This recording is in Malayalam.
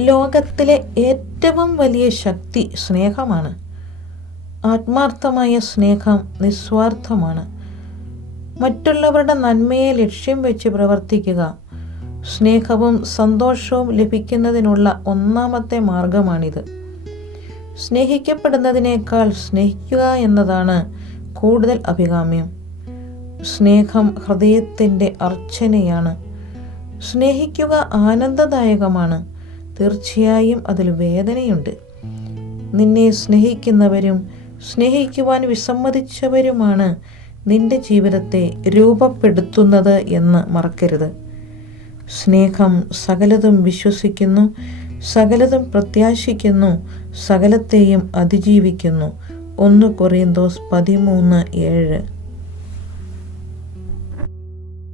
ലോകത്തിലെ ഏറ്റവും വലിയ ശക്തി സ്നേഹമാണ്. ആത്മാർത്ഥമായ സ്നേഹം നിസ്വാർത്ഥമാണ്. മറ്റുള്ളവരുടെ നന്മയെ ലക്ഷ്യം വെച്ച് പ്രവർത്തിക്കുക സ്നേഹവും സന്തോഷവും ലഭിക്കുന്നതിനുള്ള ഒന്നാമത്തെ മാർഗമാണിത്. സ്നേഹിക്കപ്പെടുന്നതിനേക്കാൾ സ്നേഹിക്കുക എന്നതാണ് കൂടുതൽ അഭികാമ്യം. സ്നേഹം ഹൃദയത്തിന്റെ അർച്ചനയാണ്. സ്നേഹിക്കുക ആനന്ദദായകമാണ്. തീർച്ചയായും അതിൽ വേദനയുണ്ട്. നിന്നെ സ്നേഹിക്കുന്നവരും സ്നേഹിക്കുവാൻ വിസമ്മതിച്ചവരുമാണ് നിന്റെ ജീവിതത്തെ രൂപപ്പെടുത്തുന്നത് എന്ന് മറക്കരുത്. സ്നേഹം സകലതും വിശ്വസിക്കുന്നു സകലതും പ്രത്യാശിക്കുന്നു സകലത്തെയും അതിജീവിക്കുന്നു. ഒന്ന് കൊറിയന്തോസ് പതിമൂന്ന് ഏഴ്.